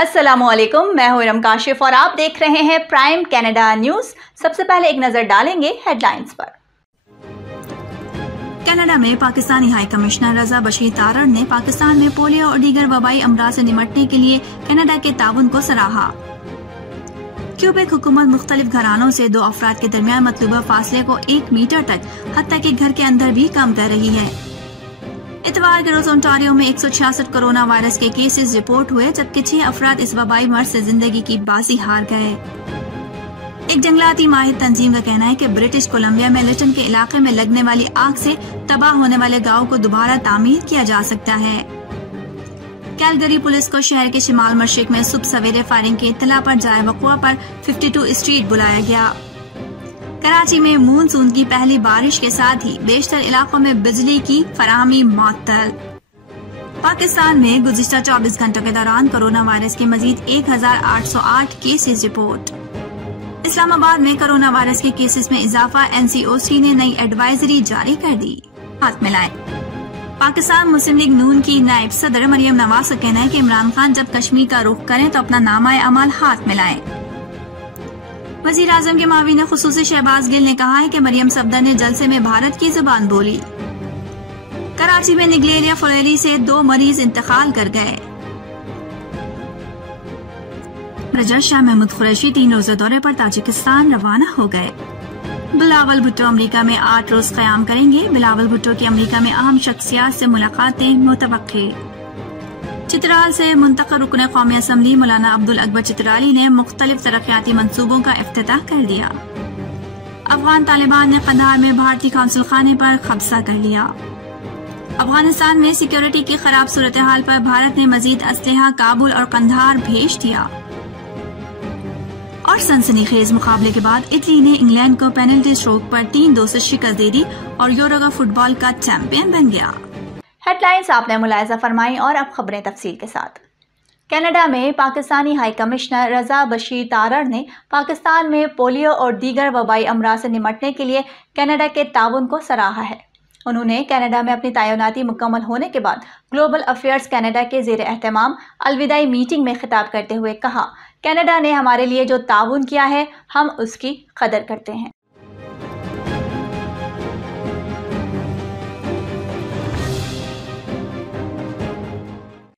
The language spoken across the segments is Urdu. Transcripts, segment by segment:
السلام علیکم، میں ہوں ارم کاشف اور آپ دیکھ رہے ہیں پرائم کینیڈا نیوز۔ سب سے پہلے ایک نظر ڈالیں گے ہیڈ لائنز پر۔ کینیڈا میں پاکستانی ہائی کمشنر رضا بشیر تارڑ نے پاکستان میں پولیو اور دیگر وبائی امراض سے نمٹنے کے لیے کینیڈا کے تعاون کو سراہا۔ کیوبیک حکومت مختلف گھرانوں سے 2 افراد کے درمیان مطلوبہ فاصلے کو 1 میٹر تک حتیٰ کہ گھر کے اندر بھی کم کر رہی ہے۔ اتوار کے روز اونٹاریو میں 166 کرونا وائرس کے کیسز رپورٹ ہوئے، جبکہ 6 افراد اس وبائی مرض سے زندگی کی بازی ہار گئے۔ ایک جنگلاتی ماہر تنظیم کا کہنا ہے کہ برٹش کولمبیا میں لٹن کے علاقے میں لگنے والی آگ سے تباہ ہونے والے گاؤں کو دوبارہ تعمیر کیا جا سکتا ہے۔ کیلگری پولیس کو شہر کے شمال مشرق میں صبح سویرے فائرنگ کی اطلاع پر جائے وقوع پر 52 اسٹریٹ بلایا گیا۔ کراچی میں مونسون کی پہلی بارش کے ساتھ ہی بیشتر علاقوں میں بجلی کی فراہمی معطل۔ پاکستان میں گزشتہ 24 گھنٹوں کے دوران کرونا وائرس کے مزید 1808 کیسز رپورٹ۔ اسلام آباد میں کرونا وائرس کے کیسز میں اضافہ، NCOC نے نئی ایڈوائزری جاری کر دی۔ ہاتھ ملائیں۔ پاکستان مسلم لیگ نون کی نائب صدر مریم نواز کا کہنا ہے کہ عمران خان جب کشمیر کا رخ کریں تو اپنا نامہ عمل ہاتھ ملائیں۔ وزیر اعظم کے معاون خصوصی شہباز گل نے کہا ہے کہ مریم صفدر نے جلسے میں بھارت کی زبان بولی۔ کراچی میں نگلیریا فلیری سے 2 مریض انتقال کر گئے۔ رجت شاہ محمود قریشی 3 روزہ دورے پر تاجکستان روانہ ہو گئے۔ بلاول بھٹو امریکہ میں 8 روز قیام کریں گے۔ بلاول بھٹو کی امریکہ میں اہم شخصیات سے ملاقاتیں متوقع۔ چترال سے منتخب رکن قومی اسمبلی مولانا عبدالاکبر چترالی نے مختلف ترقیاتی منصوبوں کا افتتاح کر دیا۔ افغان طالبان نے قندھار میں بھارتی قونصل خانے پر قبضہ کر لیا۔ افغانستان میں سیکیورٹی کی خراب صورتحال پر بھارت نے مزید اسلحہ کابل اور قندھار بھیج دیا۔ اور سنسنی خیز مقابلے کے بعد اٹلی نے انگلینڈ کو پینلٹی اسٹروک پر 3-2 سے شکست دے دی اور یورو کا فٹ بال کا چیمپئن بن گیا۔ ہیڈ لائنز آپ نے ملاحظہ فرمائی اور اب خبریں تفصیل کے ساتھ۔ کینیڈا میں پاکستانی ہائی کمشنر رضا بشیر تارڑ نے پاکستان میں پولیو اور دیگر وبائی امراض سے نمٹنے کے لیے کینیڈا کے تعاون کو سراہا ہے۔ انہوں نے کینیڈا میں اپنی تعیناتی مکمل ہونے کے بعد گلوبل افیئرز کینیڈا کے زیر اہتمام الوداعی میٹنگ میں خطاب کرتے ہوئے کہا، کینیڈا نے ہمارے لیے جو تعاون کیا ہے ہم اس کی قدر کرتے ہیں۔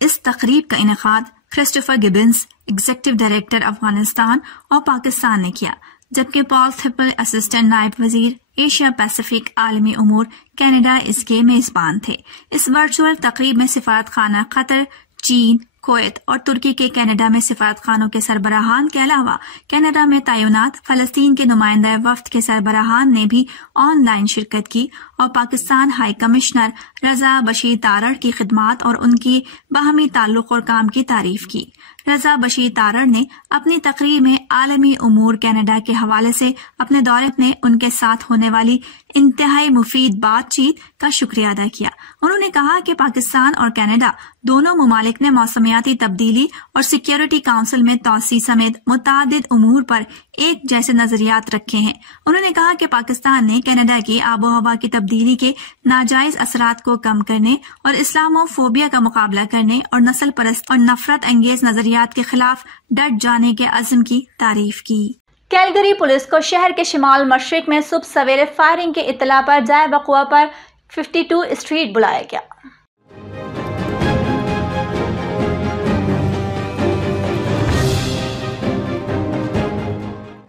اس تقریب کا انعقاد کرسٹوفر گبنز، ایگزیکٹو ڈائریکٹر افغانستان اور پاکستان نے کیا، جبکہ پال تھپل، اسسٹنٹ نائب وزیر ایشیا پیسیفک عالمی امور کینیڈا اس کے میزبان تھے۔ اس ورچوئل تقریب میں سفارت خانہ قطر، چین، کویت اور ترکی کے کینیڈا میں سفارت خانوں کے سربراہان کے علاوہ کینیڈا میں تعینات فلسطین کے نمائندہ وفد کے سربراہان نے بھی آن لائن شرکت کی اور پاکستان ہائی کمشنر رضا بشیر تارڑ کی خدمات اور ان کی باہمی تعلق اور کام کی تعریف کی۔ رضا بشیر تارڑ نے اپنی تقریر میں عالمی امور کینیڈا کے حوالے سے اپنے دورے میں ان کے ساتھ ہونے والی انتہائی مفید بات چیت کا شکریہ ادا کیا۔ انہوں نے کہا کہ پاکستان اور کینیڈا دونوں ممالک نے موسمیاتی تبدیلی اور سیکیورٹی کونسل میں توسیع سمیت متعدد امور پر ایک جیسے نظریات رکھے ہیں۔ انہوں نے کہا کہ پاکستان نے کینیڈا کی آب و ہوا کی تبدیلی کے ناجائز اثرات کو کم کرنے اور اسلامو فوبیا کا مقابلہ کرنے اور نسل پرست اور نفرت انگیز نظریات کے خلاف ڈٹ جانے کے عزم کی تعریف کی۔ کیلگری پولیس کو شہر کے شمال مشرق میں صبح سویرے فائرنگ کی اطلاع پر جائے وقوع پر 52 اسٹریٹ بلایا گیا۔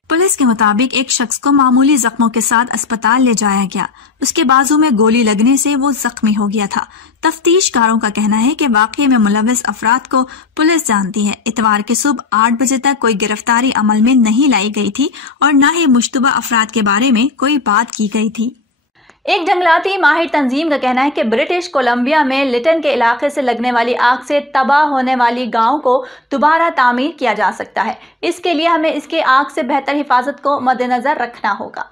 پولیس کے مطابق ایک شخص کو معمولی زخموں کے ساتھ اسپتال لے جایا گیا۔ اس کے بازو میں گولی لگنے سے وہ زخمی ہو گیا تھا۔ تفتیش کاروں کا کہنا ہے کہ واقعے میں ملوث افراد کو پولیس جانتی ہے۔ اتوار کے صبح 8 بجے تک کوئی گرفتاری عمل میں نہیں لائی گئی تھی اور نہ ہی مشتبہ افراد کے بارے میں کوئی بات کی گئی تھی۔ ایک جنگلاتی ماہر تنظیم کا کہنا ہے کہ برٹش کولمبیا میں لٹن کے علاقے سے لگنے والی آگ سے تباہ ہونے والی گاؤں کو دوبارہ تعمیر کیا جا سکتا ہے۔ اس کے لیے ہمیں اس کی آگ سے بہتر حفاظت کو مد نظر رکھنا ہوگا۔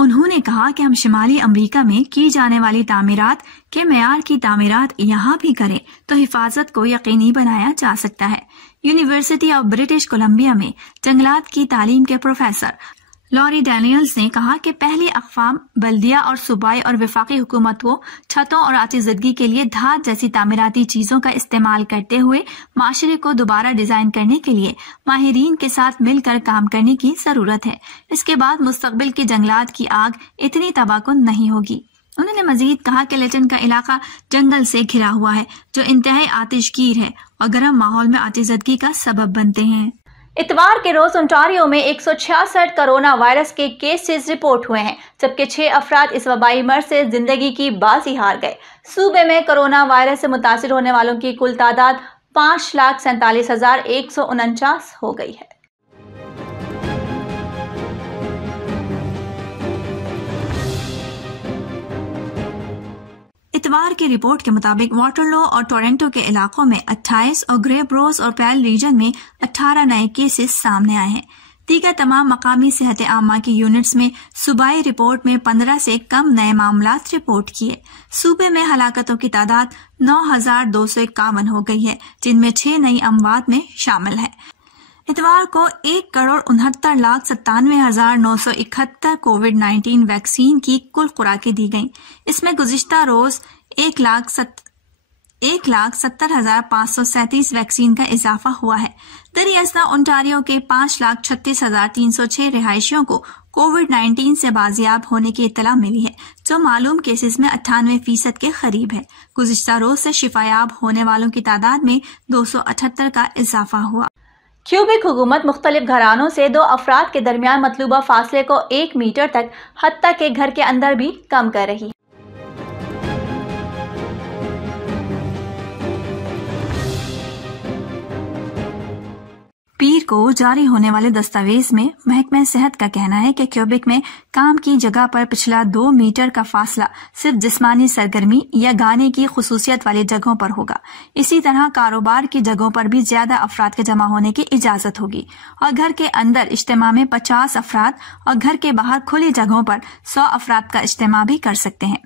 انہوں نے کہا کہ ہم شمالی امریکہ میں کی جانے والی تعمیرات کے معیار کی تعمیرات یہاں بھی کریں تو حفاظت کو یقینی بنایا جا سکتا ہے۔ یونیورسٹی آف برٹش کولمبیا میں جنگلات کی تعلیم کے پروفیسر لوری ڈینیلز نے کہا کہ پہلی اقوام بلدیہ اور صوبائی اور وفاقی حکومت کو چھتوں اور آتش زدگی کے لیے دھات جیسی تعمیراتی چیزوں کا استعمال کرتے ہوئے معاشرے کو دوبارہ ڈیزائن کرنے کے لیے ماہرین کے ساتھ مل کر کام کرنے کی ضرورت ہے۔ اس کے بعد مستقبل کے جنگلات کی آگ اتنی تباہ کن نہیں ہوگی۔ انہوں نے مزید کہا کہ لیٹن کا علاقہ جنگل سے گھرا ہوا ہے جو انتہائی آتش گیر ہے اور گرم ماحول میں آتش زدگی کا سبب بنتے ہیں۔ اتوار کے روز انٹاریو میں 166 کرونا وائرس کے کیسز رپورٹ ہوئے ہیں، جبکہ 6 افراد اس وبائی مرض سے زندگی کی بازی ہار گئے۔ صوبے میں کرونا وائرس سے متاثر ہونے والوں کی کل تعداد 5,47,149 ہو گئی ہے۔ اتوار کی رپورٹ کے مطابق واٹرلو اور ٹورنٹو کے علاقوں میں 28 اور گرے بروز اور پیل ریجن میں 18 نئے کیسز سامنے آئے ہیں۔ دیگر تمام مقامی صحت عامہ کی یونٹس میں صوبائی رپورٹ میں 15 سے کم نئے معاملات رپورٹ کیے۔ صوبے میں ہلاکتوں کی تعداد 9,251 ہو گئی ہے، جن میں 6 نئی اموات میں شامل ہے۔ اتوار کو 1,69,97,971 کووڈ-19 ویکسین کی کل خوراکیں دی گئیں۔ اس میں گزشتہ روز 1,70,537 ویکسین کا اضافہ ہوا ہے۔ دریں اثنا انٹاریو کے 5,36,306 رہائشیوں کو کووڈ-19 سے بازیاب ہونے کی اطلاع ملی ہے، جو معلوم کیسز میں 98% کے قریب ہے۔ گزشتہ روز سے شفایاب ہونے والوں کی تعداد میں 278 کا اضافہ ہوا۔ کیوبک حکومت مختلف گھرانوں سے 2 افراد کے درمیان مطلوبہ فاصلے کو 1 میٹر تک، حتیٰ کہ گھر کے اندر بھی کم کر رہی ہے۔ پیر کو جاری ہونے والے دستاویز میں محکمہ صحت کا کہنا ہے کہ کیوبک میں کام کی جگہ پر پچھلا 2 میٹر کا فاصلہ صرف جسمانی سرگرمی یا گانے کی خصوصیت والی جگہوں پر ہوگا۔ اسی طرح کاروبار کی جگہوں پر بھی زیادہ افراد کے جمع ہونے کی اجازت ہوگی، اور گھر کے اندر اجتماع میں 50 افراد اور گھر کے باہر کھلی جگہوں پر 100 افراد کا اجتماع بھی کر سکتے ہیں۔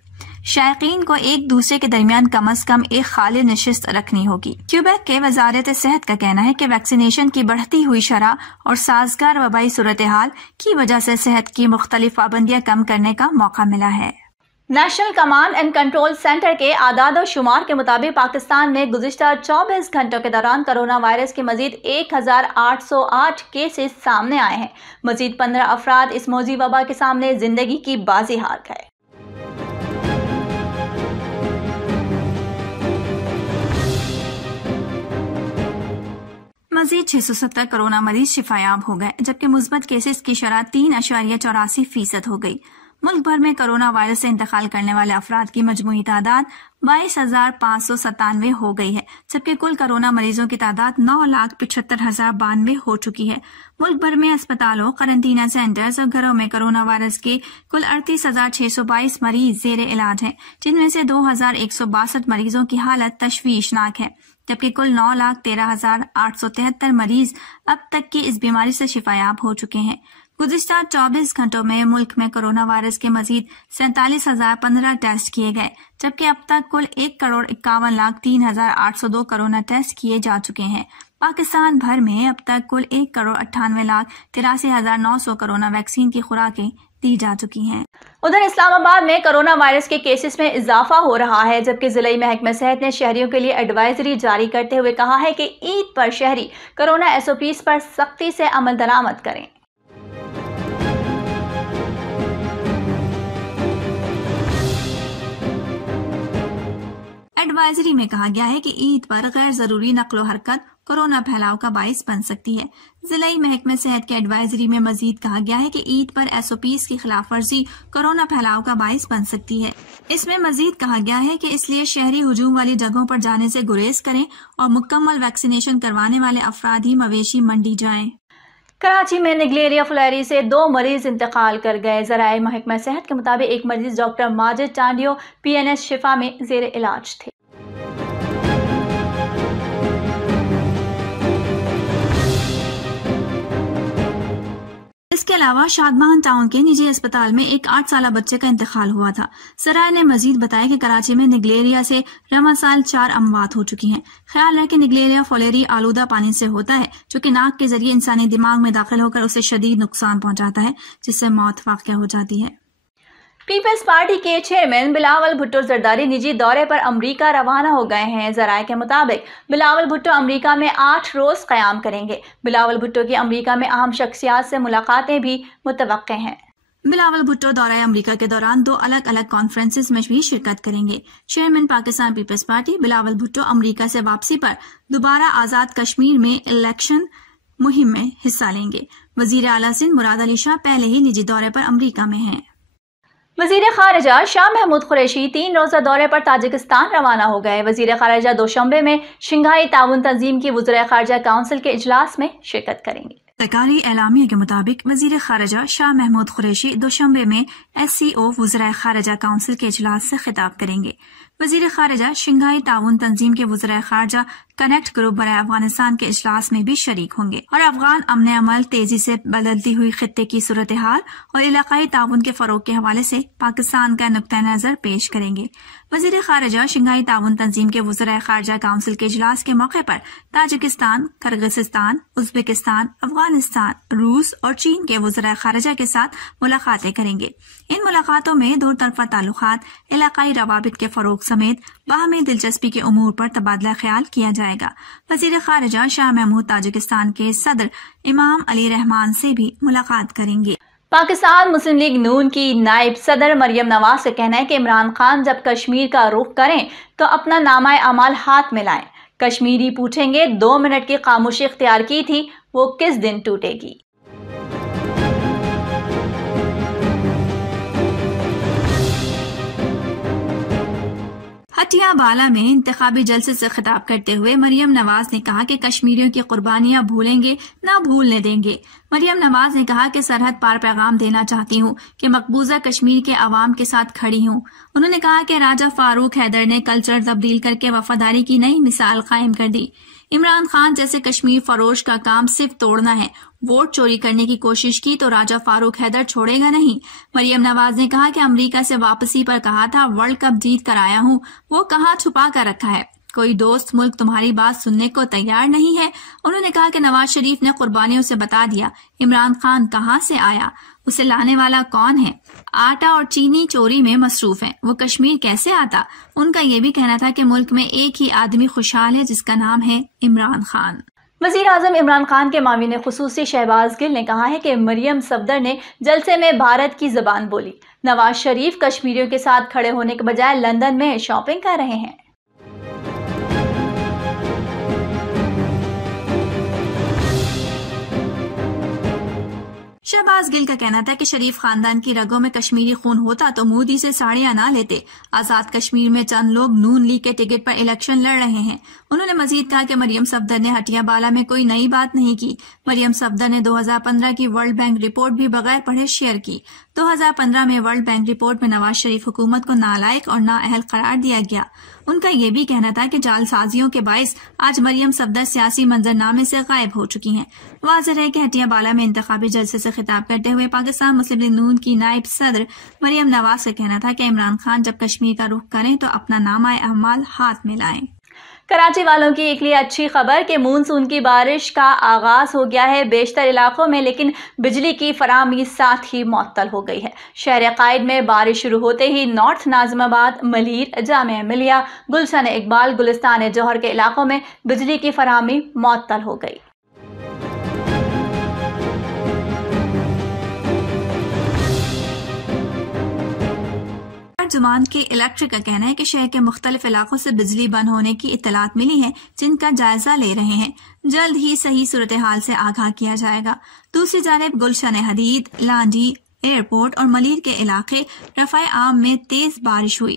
شائقین کو ایک دوسرے کے درمیان کم از کم ایک خالی نشست رکھنی ہوگی۔ کیوبیک کے وزارت صحت کا کہنا ہے کہ ویکسینیشن کی بڑھتی ہوئی شرح اور سازگار وبائی صورتحال کی وجہ سے صحت کی مختلف پابندیاں کم کرنے کا موقع ملا ہے۔ National command and control centre کے اعداد و شمار کے مطابق پاکستان میں گزشتہ 24 گھنٹوں کے دوران کرونا وائرس کے مزید 1,808 کیسز سامنے آئے ہیں۔ مزید 15 افراد اس موذی وبا کے سامنے زندگی کی بازی ہار گئے۔ مزید 670 کرونا مریض شفایاب ہو گئے، جبکہ مثبت کیسز کی شرح 3.84% ہو گئی۔ ملک بھر میں کرونا وائرس سے انتقال کرنے والے افراد کی مجموعی تعداد 22,597 ہو گئی ہے، جبکہ کل کرونا مریضوں کی تعداد 9,75,092 ہو چکی ہے۔ ملک بھر میں اسپتالوں، قرنطینہ سینٹرز اور گھروں میں کرونا وائرس کے کل 38,622 مریض زیر علاج ہیں، جن میں سے 2,162 مریضوں کی حالت تشویشناک ہے، جبکہ کل 9,13,873 مریض اب تک کی اس بیماری سے شفایاب ہو چکے ہیں۔ گزشتہ 24 گھنٹوں میں ملک میں کرونا وائرس کے مزید 47,015 ٹیسٹ کیے گئے، جبکہ اب تک کل 1,51,03,802 کرونا ٹیسٹ کیے جا چکے ہیں۔ پاکستان بھر میں اب تک کل 1,98,83,900 کرونا ویکسین کی خوراکیں دی جا چکی ہیں۔ ادھر اسلام آباد میں کرونا وائرس کے کیسز میں اضافہ ہو رہا ہے، جبکہ ضلعی محکمہ صحت نے شہریوں کے لیے ایڈوائزری جاری کرتے ہوئے کہا ہے کہ عید پر شہری کرونا SOPs پر سختی سے عمل درآمد کریں۔ ایڈوائزری میں کہا گیا ہے کہ عید پر غیر ضروری نقل و حرکت کورونا پھیلاؤ کا باعث بن سکتی ہے۔ ضلعی محکمہ صحت کے ایڈوائزری میں مزید کہا گیا ہے کہ عید پر SOPs کی خلاف ورزی کورونا پھیلاؤ کا باعث بن سکتی ہے۔ اس میں مزید کہا گیا ہے کہ اس لیے شہری ہجوم والی جگہوں پر جانے سے گریز کریں اور مکمل ویکسینیشن کروانے والے افراد ہی مویشی منڈی جائیں۔ کراچی میں نگلیریا فلیری سے 2 مریض انتقال کر گئے۔ ذرائع محکمہ صحت کے مطابق ایک مریض ڈاکٹر ماجد ٹانڈیو PNS شفا میں زیر علاج تھے۔ اس کے کے علاوہ شادمان ٹاؤن کے نجی اسپتال میں ایک 8 سالہ بچے کا انتقال ہوا تھا۔ سرائے نے مزید بتایا کہ کراچی میں نگلیریا سے رواں سال 4 اموات ہو چکی ہیں۔ خیال ہے کہ نگلیریا فولیری آلودہ پانی سے ہوتا ہے جو کہ ناک کے ذریعے انسانی دماغ میں داخل ہو کر اسے شدید نقصان پہنچاتا ہے جس سے موت واقع ہو جاتی ہے۔ پیپلز پارٹی کے چیئرمین بلاول بھٹو زرداری نجی دورے پر امریکہ روانہ ہو گئے ہیں۔ ذرائع کے مطابق بلاول بھٹو امریکہ میں 8 روز قیام کریں گے۔ بلاول بھٹو کی امریکہ میں اہم شخصیات سے ملاقاتیں بھی متوقع ہیں۔ بلاول بھٹو دورہ امریکہ کے دوران 2 الگ الگ کانفرنسز میں بھی شرکت کریں گے۔ چیئرمین پاکستان پیپلز پارٹی بلاول بھٹو امریکہ سے واپسی پر دوبارہ آزاد کشمیر میں الیکشن مہم میں حصہ لیں گے۔ وزیر اعلیٰ سندھ مراد علی شاہ پہلے ہی نجی دورے پر امریکہ میں ہیں۔ وزیر خارجہ شاہ محمود قریشی 3 روزہ دورے پر تاجکستان روانہ ہو گئے۔ وزیر خارجہ دوشنبے میں شنگھائی تعاون تنظیم کی وزرائے خارجہ کونسل کے اجلاس میں شرکت کریں گے۔ سرکاری اعلامیہ کے مطابق وزیر خارجہ شاہ محمود قریشی دوشنبے میں SCO وزرائے خارجہ کونسل کے اجلاس سے خطاب کریں گے۔ وزیر خارجہ شنگھائی تعاون تنظیم کے وزرائے خارجہ کنیکٹ گروپ برائے افغانستان کے اجلاس میں بھی شریک ہوں گے اور افغان امن عمل، تیزی سے بدلتی ہوئی خطے کی صورتحال اور علاقائی تعاون کے فروغ کے حوالے سے پاکستان کا نقطہ نظر پیش کریں گے۔ وزیر خارجہ شنگھائی تعاون تنظیم کے وزرائے خارجہ کونسل کے اجلاس کے موقع پر تاجکستان، کرغزستان، ازبکستان، افغانستان، روس اور چین کے وزرائے خارجہ کے ساتھ ملاقاتیں کریں گے۔ ان ملاقاتوں میں 2 طرفہ تعلقات، علاقائی روابط کے فروغ سمیت باہمی دلچسپی کے امور پر تبادلہ خیال کیا جائے گا۔ وزیر خارجہ شاہ محمود تاجکستان کے صدر امام علی رحمان سے بھی ملاقات کریں گے۔ پاکستان مسلم لیگ نون کی نائب صدر مریم نواز کا کہنا ہے کہ عمران خان جب کشمیر کا رخ کریں تو اپنا نامہ اعمال ہاتھ میں لائیں۔ کشمیری پوچھیں گے 2 منٹ کی خاموشی اختیار کی تھی، وہ کس دن ٹوٹے گی؟ ہٹیا بالا میں انتخابی جلسے سے خطاب کرتے ہوئے مریم نواز نے کہا کہ کشمیریوں کی قربانیاں بھولیں گے نہ بھولنے دیں گے۔ مریم نواز نے کہا کہ سرحد پار پیغام دینا چاہتی ہوں کہ مقبوضہ کشمیر کے عوام کے ساتھ کھڑی ہوں۔ انہوں نے کہا کہ راجہ فاروق حیدر نے کلچر تبدیل کر کے وفاداری کی نئی مثال قائم کر دی۔ عمران خان جیسے کشمیر فروش کا کام صرف توڑنا ہے، ووٹ چوری کرنے کی کوشش کی تو راجہ فاروق حیدر چھوڑے گا نہیں۔ مریم نواز نے کہا کہ امریکہ سے واپسی پر کہا تھا ورلڈ کپ جیت کر آیا ہوں، وہ کہاں چھپا کر رکھا ہے؟ کوئی دوست ملک تمہاری بات سننے کو تیار نہیں ہے۔ انہوں نے کہا کہ نواز شریف نے قربانیوں سے بتا دیا عمران خان کہاں سے آیا، اسے لانے والا کون ہے۔ آٹا اور چینی چوری میں مصروف ہیں، وہ کشمیر کیسے آتا؟ ان کا یہ بھی کہنا تھا کہ ملک میں ایک ہی آدمی خوشحال ہے جس کا نام ہے عمران خان۔ وزیر اعظم عمران خان کے معاون خصوصی شہباز گل نے کہا ہے کہ مریم صفدر نے جلسے میں بھارت کی زبان بولی۔ نواز شریف کشمیریوں کے ساتھ کھڑے ہونے کے بجائے لندن میں شاپنگ کر رہے ہیں۔ شہباز گل کا کہنا تھا کہ شریف خاندان کی رگوں میں کشمیری خون ہوتا تو مودی سے ساڑیاں نہ لیتے۔ آزاد کشمیر میں چند لوگ نون لیگ کے ٹکٹ پر الیکشن لڑ رہے ہیں۔ انہوں نے مزید کہا کہ مریم صفدر نے ہٹیا بالا میں کوئی نئی بات نہیں کی۔ مریم صفدر نے 2015 کی ورلڈ بینک رپورٹ بھی بغیر پڑھے شیئر کی۔ 2015 میں ورلڈ بینک رپورٹ میں نواز شریف حکومت کو نالائق اور نااہل قرار دیا گیا۔ ان کا یہ بھی کہنا تھا کہ جعل سازیوں کے باعث آج مریم صفدر سیاسی منظرنامے سے غائب ہو چکی ہیں۔ واضح ہے کہ ہٹیا بالا میں انتخابی جلسے سے خطاب کرتے ہوئے پاکستان مسلم لیگ نون کی نائب صدر مریم نواز کا کہنا تھا کہ عمران خان جب کشمیر کا رخ کریں تو اپنا نامہ اعمال ہاتھ میں لائیں۔ کراچی والوں کی ایک لیے اچھی خبر کہ مونسون کی بارش کا آغاز ہو گیا ہے بیشتر علاقوں میں، لیکن بجلی کی فراہمی ساتھ ہی معطل ہو گئی ہے۔ شہر قائد میں بارش شروع ہوتے ہی نارتھ ناظم آباد، ملیر، جامعہ ملیہ، گلشن اقبال، گلستان جوہر کے علاقوں میں بجلی کی فراہمی معطل ہو گئی۔ زمان کے الیکٹرک کا کہنا ہے کہ شہر کے مختلف علاقوں سے بجلی بند ہونے کی اطلاعات ملی ہیں جن کا جائزہ لے رہے ہیں۔ جلد ہی صحیح صورتحال سے آگاہ کیا جائے گا۔ دوسری جانب گلشن حدید، لانڈی، ایئرپورٹ اور ملیر کے علاقے رفع عام میں تیز بارش ہوئی۔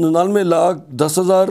99,10,000,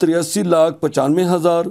83,95,000,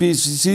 PCC